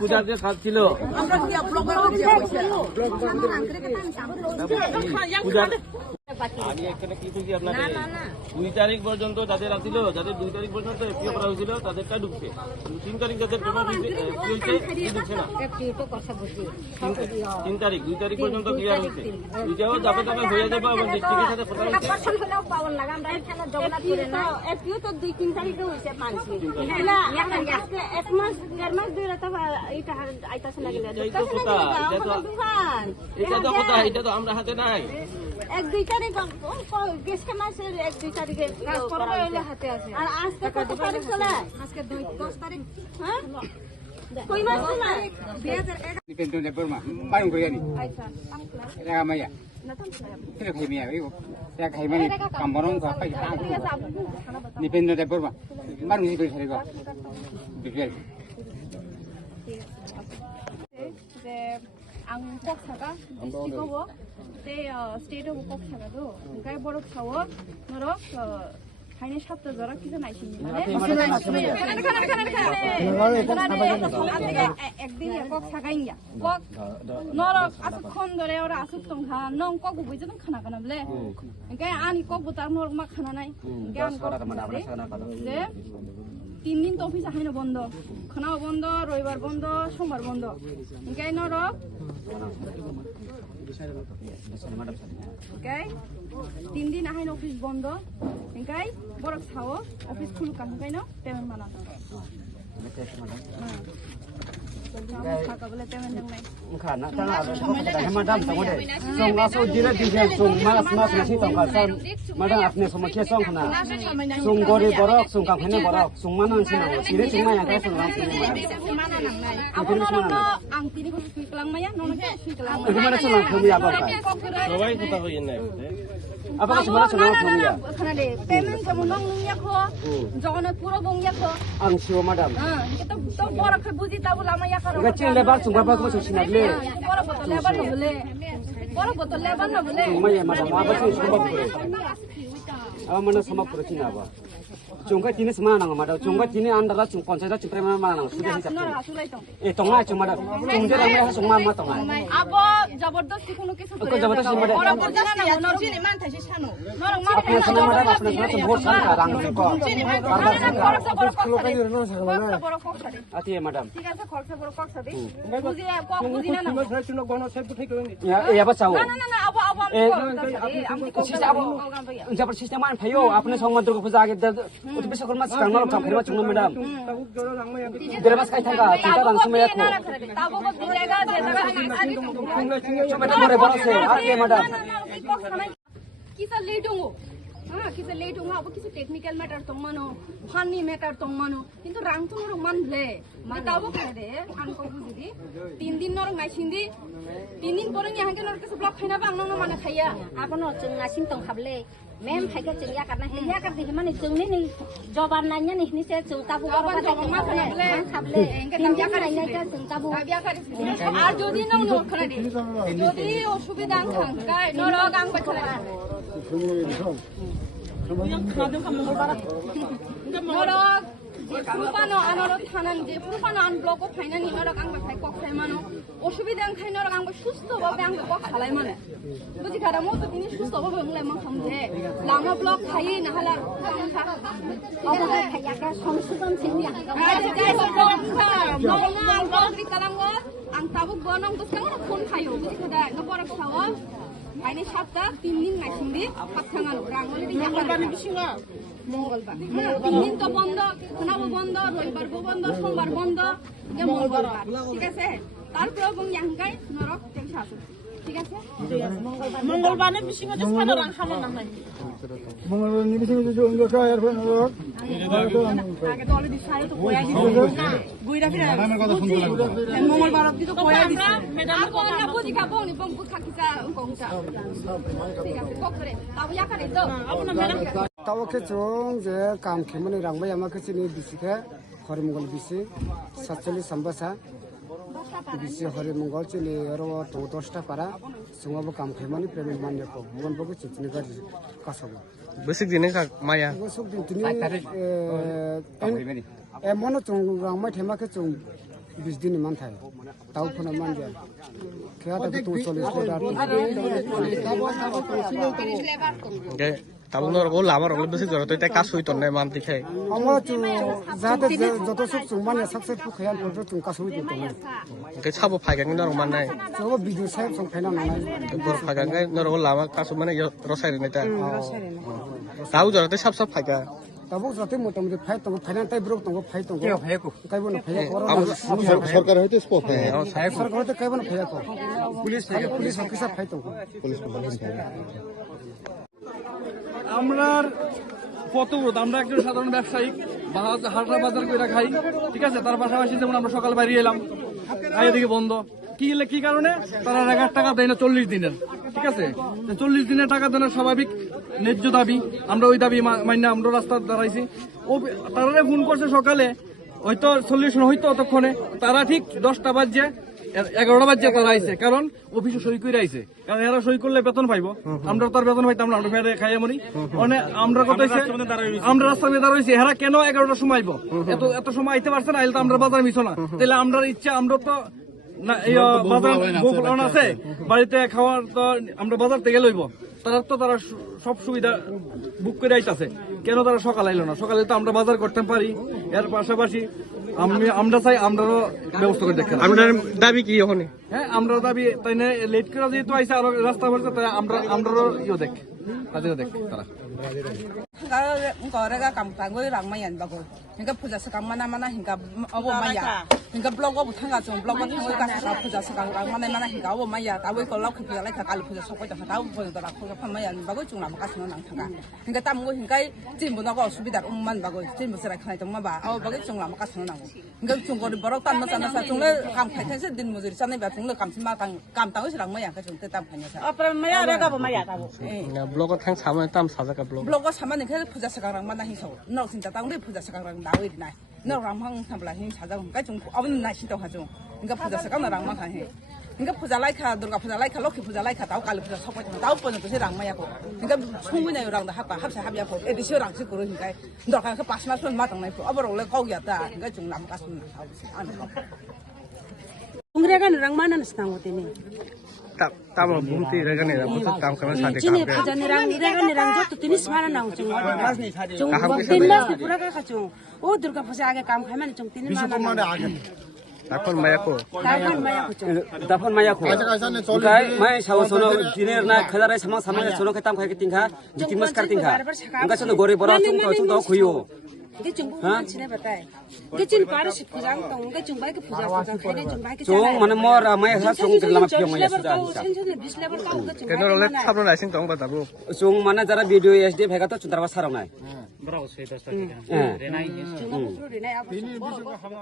পূজার যে সাজ ছিল আমি এখানে কি বলছি আপনাকে 2 তারিখ পর্যন্ত যাদের আসছিল, যাদের 2 তারিখ পর্যন্ত এফপিও করা হয়েছিল তাদেরটা ঢুকছে, 3 তারিখ যাদের জমা ঢুকছে না। 3 তারিখ 2 তারিখ পর্যন্ত ক্লিয়ার হয়েছে, দুইটাও যাবে যাবে হয়ে যাবে এবং ডিস্ট্রিক্টের সাথে কথা হচ্ছে। এফপিও তো 2-3 তারিখে হয়েছে মানছি, এক মাস 1.5 মাস ধরে তো এইটা আইতাছে না, এটা তো আমরা হাতে নাই। 1-2 তারিখ জ্যৈষ্ঠ মাসের 1-2 তারিখে হাতে আছে। আর আজকে কত তারিখ চলে? আজকে 10 তারিখ। হ্যাঁ কই মাস চলে? 2001 เป็นตัวในเปิดมาบ้านกูนี่แล้วก็ไม่อ่ะที่เราเคยมีอ่ะไอ้แต่ใครไม่กำบังน้องก็ไปทางนี่เป็นตัวในเปิดมาบ้านกูเป็นใครก็ดูสิ যে ang koksaga district of te state of koksaga do gai borok sawo norok haine sapta jora kiza naisi একদিন কক সাগাইয়া কক নরক আসুক খন ধরে ওরা আসুক তংখা নং কক বুঝে তো খানা কানা বলে গাই আনি কক বুতার নরক মা খানা নাই গান কক যে 3 দিন তো অফিস আহাইনো বন্ধ, খানাও বন্ধ, রবিবার বন্ধ, সোমবার বন্ধ। গাই নরক গাই 3 দিন আহাইনো অফিস বন্ধ, গাই বরক সাও অফিস খুলু কাম গাই না পেমেন্ট মানা বলে পেমেন্ট নাই খানা তানা হেমাদাম তমদে সং আসো দিলে দিলে সং মাস মাস নাসি তংকা সং মাদা আপনি সমকে সং খানা সং গরি বরক সং কামখানে বরক সং মানান সিনা সিরে সিনা या गाय सं रां सिना माना नांनाय आबो ननो आं तिनि को सुइकलां माया ननो सुइकलां एगमाने सं खमिया बाका সবাই কথা হইন না apa ka semana sang khamiya খানা দে পেমেন্ট কেমন নং নুইয়া খো জগনে পুরো বংয়া খো ang siwa madam kita to বরক বুঝি তাবু লামায়া কারো gachi lebar sung ba ko sinadle বরক বতল লেবার না বলে বরক botol লেবার না বলে maya madam aba sung sumba pure aba mana sama pure china ba chungka tini semana nang madam chungka tini andara chung panchayat chung prema mana nang sudah hijab eh tonga chung madam chungde ramai ha sungma ma tonga abo জবরদস্তি কোনো কিছু ko jabata madam বরক বজানা না নরক চিনি মান থাইছে সানো নরক মান apne sana madam apne sana vote সরকার rang ko বরক কক সাদে ati madam ঠিক আছে খরচা বরক কক সাদে বুঝি কক বুঝি না ya ba chao না না আবো আবো sista abo jabar sista man phayo apne songmadro ko puja age uti biswakarma sikang nalo kam phirma chungna madam deremas kai thanga cinta rang sumaya ko তাবো কো দিলেগা যে জায়গা chumeta borose ate madam কিসা লেট হঙ্গো হ্যাঁ কিসা লেট হঙ্গো আবো কিছু টেকনিক্যাল ম্যাটার তো মানো ফানি ম্যাটার তো মানো কিন্তু রাং তো নরক মানলে মানে তাবো খাই দে আমি কো বুঝি দি 3 দিন নরক মাইছিন্দি 3 দিন পরে ইয়াহাকে নরক কিছু ব্লক খাইনা বাং ননো মানে খাইয়া आपनो जों नासिन तंग खाबले मेम फाइके जों या करना है या कर दे माने जोंनि नै जबान नायना नि से जों ताबु जबान मा खाबले खाबले তিন या कर नायका जों ताबु আর যদি নং নরক খানা দি যদি অসুবিধা থাকায় নরক আং বাছলা নরক পুরুপানো আনরক থানান যে পুরুপানো আন ব্লক ফাইনানি নরক আং বাছাই কক খাই মানো অসুবিধা খাই নরক আং সুস্থ ভাবে আং কক খালাই মানে বুঝি খারা মো তো তিনি সুস্থ ভাবে মুলাই মান খামজে লামা ব্লক খাই না হালা अब खाया का संशोधन सिंया ang tabuk gonong to sang phone khayo buji khada no por khawa aine sapta 3 din naisindi pathangan rangoli di mongolbar bisinga mongolbar 3 din to bondo khanawo bondo রবিবার বন্ধ সোমবার বন্ধ যে মঙ্গলবার ঠিক আছে তারপর এবং ইয়াংকাই নরক তেংসা আছে ঠিক আছে মঙ্গলবার বিশিং হচ্ছে সারা রাং খামো না নাই মঙ্গলবার নিবিসিং হচ্ছে অন্য কায়ার ফেন রক আগে তো অলরেডি সাইড তো কয়া দিছে গুইরা ফিরা আমার কথা শুনতে লাগবে মঙ্গলবার অবধি তো কয়া দিছে আর কোন না বুঝি খাবো নি বঙ্কু খাকিসা গংসা ঠিক আছে ককরে তাও ইয়া করে তো আপনা ম্যাডাম তাও কে চং যে কাম খেমনি রাংবাই আমাকে চিনি বিসিকে হরিমঙ্গল বিসি 47 সাম্বাসা বিসি হরিমঙ্গল চিনি আরো 10টা পারা সঙ্গব কাম খেমনি পেমেন্ট মানে কো মন বকে চিনি গাড়ি কাসাবো বেসিক দিনে মায়া বসক দিন তিনি মন চং রাংমাই থেমাকে চং 20 দিন মান থাই তাও ফোন মান যায় খেয়া তো 40 লিটার তাবুনের গো লামার গলে বেসিক জরতে তাই কাজ হইতো না মান দিখাই আমরা যাতে যত সব চং মানে সাকসেসফুল খেয়াল করতে চং কাজ হইতো তো কে ছাবো ফাইগাং নর মান নাই সব ভিডিও সাহেব চং ফাইনা নাই গর ফাইগাং নর গো লামা কাজ মানে রসাই নাই তা তাও জরতে সব সব ফাইগা তাবো যাতে মোটামুটি ফাই তো ফাইনা তাই ব্রক তো ফাই তো কাইবো না ফাই করো সরকার হইতে স্পট সরকার হতে কাইবো না ফাই করো পুলিশ অফিসার ফাই তো আমরার পথবোধ আমরা একজন সাধারণ ব্যবসায়িক হাটরা বাজার করে খাই ঠিক আছে তার পাশাপাশি যেমন আমরা সকাল বাইরে এলাম আগে দিকে বন্ধ কি কারণে তারা 1000 টাকা দেয় না 40 দিনের ঠিক আছে 40 দিনের টাকা দেওয়ার স্বাভাবিক ন্যায্য দাবি আমরা ওই দাবি মান্য আমরা রাস্তা দাঁড়াইছি ও তারা ফোন করছে সকালে হয়তো সলিউশন হইতো ততক্ষণে তারা ঠিক 10টা বাজে 11টা বাজে তারা আইছে কারণ অফিসে সই করে আইছে কারণ এরা সই করলে বেতন পাইবো আমরা তার বেতন পাইতাম না আমরা ফেরে খাইয়া মরি আমরা কত আমরা রাস্তার মধ্যে দাঁড়াইছি এরা কেন 11টার সময় আইবো এত সময় আইতে পারছে না আইলে তো আমরা বাজার মিছো না তাহলে আমরা ইচ্ছা আমরা তো না এই বাজার গোফলন আছে বাড়িতে খাওয়ার তো আমরা বাজার থেকে লইব তারা সব সুবিধা বুক করে আইতাছে কেন তারা সকাল আইলো না সকালে তো আমরা বাজার করতে পারি এর পাশাপাশি আমরা চাই আমরাও ব্যবস্থা করে দেখেন আপনার দাবি কি ওখানে হ্যাঁ আমরা দাবি তাই না লেট করে যেহেতু আইসা আরো রাস্তা বলছে তাই আমরাও দেখ তাদের দেখ তারা Ngorega kampung gue ramai bagus. Hingga puja sekang mana hingga awo maya. Hingga blog awo tangga jong blog tangga kasih puja sekang mana hingga awo maya. Tahu kalau puja lagi kali puja sokoi dah tahu puja dah puja pemayan bagus jong lama kasih nang tangga. Hingga tamu hingga jimbun aku subidar umman bagus. Jimbun serai kena jong maba. Awo bagus jong lama kasih nang. Hingga jong kau di barok tan nasa jong le kampung itu din muzir sana biar jong le kampung matang kampung itu ramai yang kejong tetap hanya saya. apa maya rega apa maya tahu ব্লগত থাং সামনে তাম সাজাকা blog blog sama nih kan puja sekarang mana hisau. Nol sinta tahu deh puja sekarang dawe di nai. Nol ramang sampai hin saja. Enggak jong awin nai sinta hajong. Enggak puja sekarang ramang kan he. Enggak puja laika durga puja laika loki puja laika tahu kali puja sokoi tahu pun itu sih ramai aku. Enggak sungguhnya orang dah hak hak saya aku. Edisi orang sih kurang enggak. Dor kan ke pas masuk matang nai. Abang oleh kau ya ta. Enggak jong ramang kasun tahu sih. ungregan rang mana nastang ini তাম বুমতি রেগানে বুত তাম কামে সাথে Cini কাম puja nirang jatuh tinis mana nang cung tinis pura ka cung oh durga puja age kam khamani cung tinis mana এখন মায়াকো tahun maya ku cung Dapon maya ko. Kai mai sawo sono diner na khadare sama sama sono ketam khai tingkha jitimas kar tingkha. Angka sono gore bora chung to khuyo. cái chung bukan sini batai cái chung paru sih puja tong cái chung baik puja cái chung baik Chung mana mor mai ha chung lama pyo maya sudah. bis level kau cái chung কেন রলে সাবন লাইসিং তং বাতাবো Chung mana jara video SD bhega to chundra sarang nai. ব্রাও সে 10 টাকা Eh. chung apa